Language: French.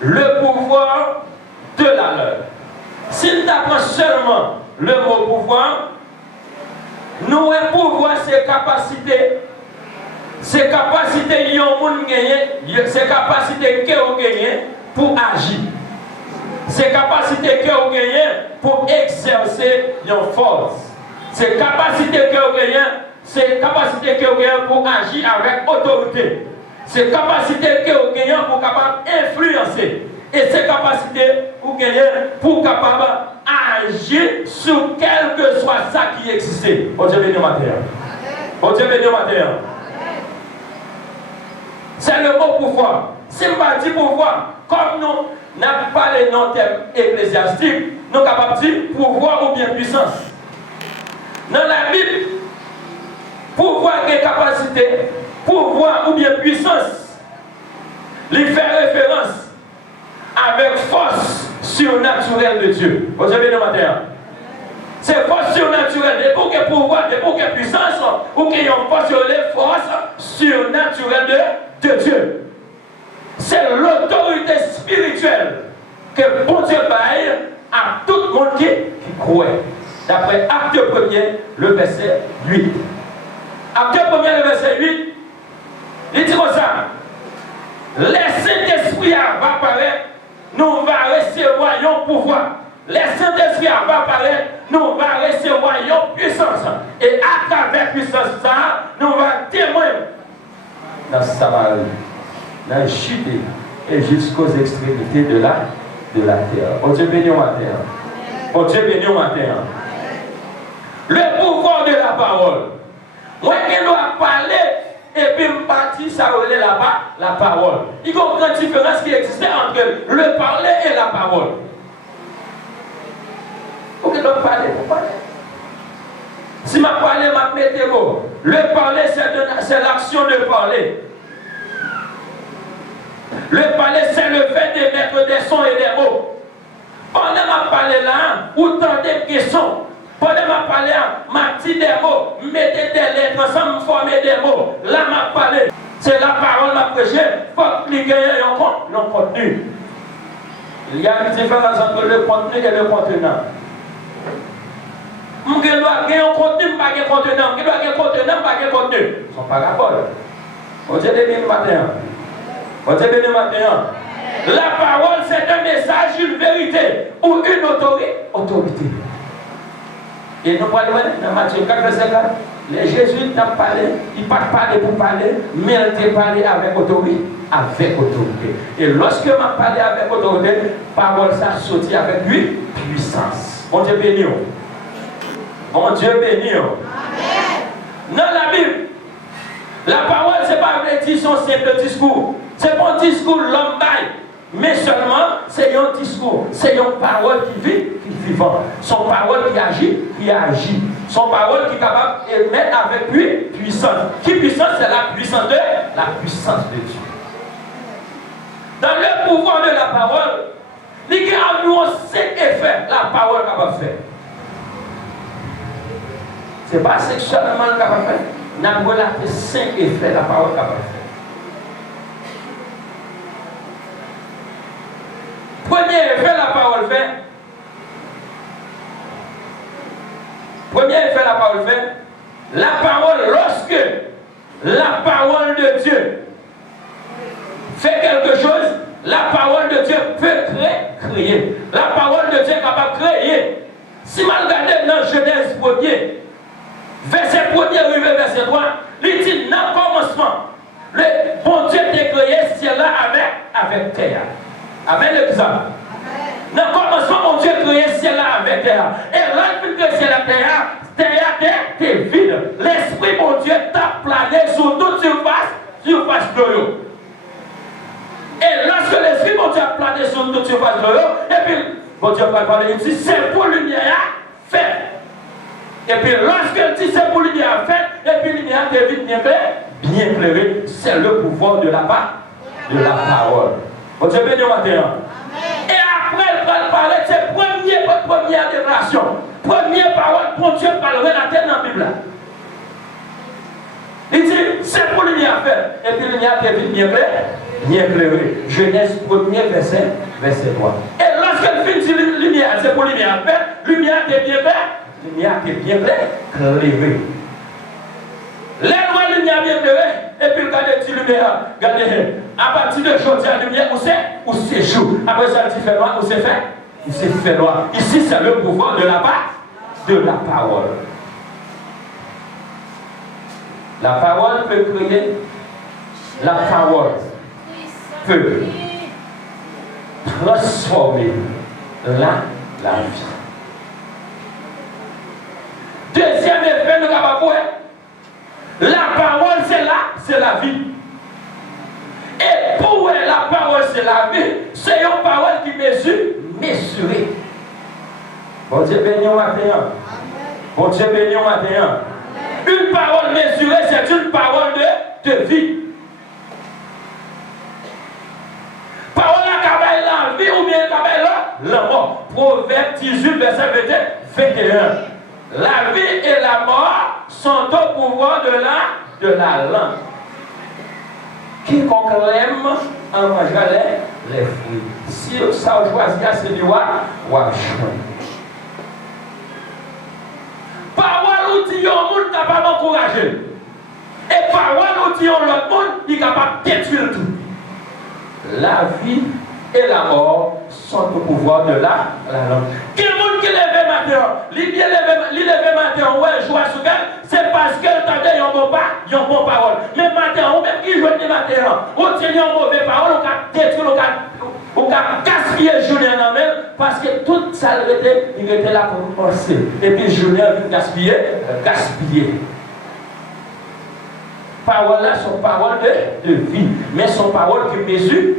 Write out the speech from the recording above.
le pouvoir de la leur. S'il t'apprend seulement le mot pouvoir, nous avons pouvoir, c'est capacité. C'est capacité qui ont gagné, c'est capacité qui ont gagné pour agir. C'est capacité qui ont gagné pour exercer une force. C'est capacité qui ont gagné, c'est capacité qui ont gagné pour agir avec autorité. C'est capacité qui ont gagné pour capable influencer. Et c'est capacité pour gagner pour capable agir sur quel que soit ça qui existe. Bon Dieu béni matin. Bon Dieu béni matin. C'est le mot pouvoir. Si on va dire pouvoir, comme nous n'avons pas les noms termes ecclésiastiques, nous sommes capables de dire pouvoir ou bien puissance. Dans la Bible, pouvoir et capacité, pouvoir ou bien puissance, il fait référence avec force surnaturelle de Dieu. Vous avez le matin. C'est force surnaturelle. Et pour que pouvoir, et pour que puissance, ou qu'il y ait une force surnaturelle de Dieu. C'est l'autorité spirituelle que bon Dieu baille à tout le monde qui croit. D'après Acte 1er, le verset 8. Acte 1er, le verset 8, il dit comme ça. Les Saint-Esprit va apparaître, nous allons recevoir un pouvoir. Les Saint-Esprit va apparaître, nous allons recevoir une puissance. Et à travers puissance, ça, nous allons témoigner dans Samarie, dans la Judée et jusqu'aux extrémités de la terre. Oh Dieu béni au matin. Oh Dieu béni au matin. Le pouvoir de la parole. Moi, je dois parler et puis me partir, ça relève là-bas, la parole. Il y a une grande différence qui existe entre le parler et la parole. Vous pouvez donc parler, vous parlez. Si je parle, je mets des mots. Le parler, c'est l'action de parler. Le parler, c'est le fait de mettre des sons et des mots. Pendant que je parle là, vous tendez des questions. Pendant que je parle là, je dis des mots. Mettez des lettres ensemble, formez des mots. Là, je parle. C'est la parole que je prêche. Il faut qu'il y ait un contenu. Il y a une différence entre le contenu et le contenant. Je dois avoir un contenu, je ne dois pas avoir un contenant. Je dois avoir un contenant, je ne dois pas avoir un contenu. Ce ne sont pas rapport. On dit béni le matin. On dit béni le matin. La parole, c'est un message, une vérité ou une autorité. Et nous parlons dans Matthieu 4, verset 4. Les jésuites n'ont parlé, ils ne parlent pas pour parler, mais ils ont parlé avec autorité. Avec autorité. Et lorsque m'a parlé avec autorité, la parole ça sorti avec lui, puissance. Bon Dieu béni. Bon Dieu béni. Dans la Bible, la parole, ce n'est pas un simple discours. Ce n'est pas un discours l'homme baille. Mais seulement, c'est un discours. C'est une parole qui vit, qui est vivante. Son parole qui agit. Son parole qui est capable d'émettre avec lui puissance. Qui puissance? C'est la puissance de Dieu. Dans le pouvoir de la parole, il y a 5 effets la parole capable de faire. Ce n'est pas sexuellement capable de faire. Nous avons relaté 5 effets la parole capable de faire. Premier effet, la parole fait. Premier effet, la parole fait. La parole, lorsque la parole de Dieu fait quelque chose, la parole de Dieu peut créer. La parole de Dieu est capable de créer. Si vous regardez dans Genèse 1er, verset 1er, arrivé verset 3, il dit dans le commencement, le bon Dieu a créé ce ciel-là avec terre. Amen, l'exemple. Dans le commencement, mon Dieu a créé ce ciel-là avec terre. Et là, il a créé la terre était vide. L'esprit, mon Dieu, t'a plané sur toute surface de l'eau. Et lorsque l'esprit, mon Dieu, a plané sur toute surface de l'eau, et puis, mon Dieu a parlé, il dit, c'est pour lumière fait. Et puis, lorsque il dit, c'est pour lumière fait, et puis, lumière est vite bien éclairée, c'est le pouvoir de la parole. Bon Dieu béni au matin. Et après, il va parler de ses premières déclarations. Première parole, bon Dieu parle relater dans la Bible. Il dit, c'est pour lumière faire. Et puis lumière qui est bien claire, bien éclairée. Genèse 1er, verset 3. Et lorsqu'elle finit lumière, c'est pour lumière faire, lumière qui est bien claire, lumière qui est bien claire, éclairée. Les lois lumière bien éclairée, et puis regardez la lumière, regardez, à partir de aujourd'hui, la lumière, où c'est chaud. Après ça, il fait noir, où c'est fait? Où c'est fait noir. Ici, c'est le pouvoir de la parole. La parole peut créer, la parole peut transformer la vie. Deuxième effet, nous avons voir, la parole c'est la vie. Et pour la parole c'est la vie, c'est une parole qui mesurée. Bon Dieu béni au matin. Bon Dieu béni au matin. Une parole mesurée, c'est une parole de vie. Parole à la vie ou bien la mort. Proverbe 18, verset 21. La vie et la mort sont au pouvoir de la langue. Quiconque l'aime en mangera les fruits. Si ça choisit, c'est du roi. Parole ou dit au monde capable d'encourager. Et parole ou dit au l'autre monde, il est capable de détruire tout. La vie et la mort sont au pouvoir de la langue. Quel monde qui lève matin, il lève matin, ouais, joie sur elle, c'est parce que le temps de yon bon parole. Mais matin, ou même qui joue le matin, on tient une mauvaise parole, on a détruit, on a gaspillé Julien en même, parce que toute ça, il était là pour penser. Et puis Julien a gaspillé. Parole là, sont paroles de vie, mais sont paroles qui mesurent.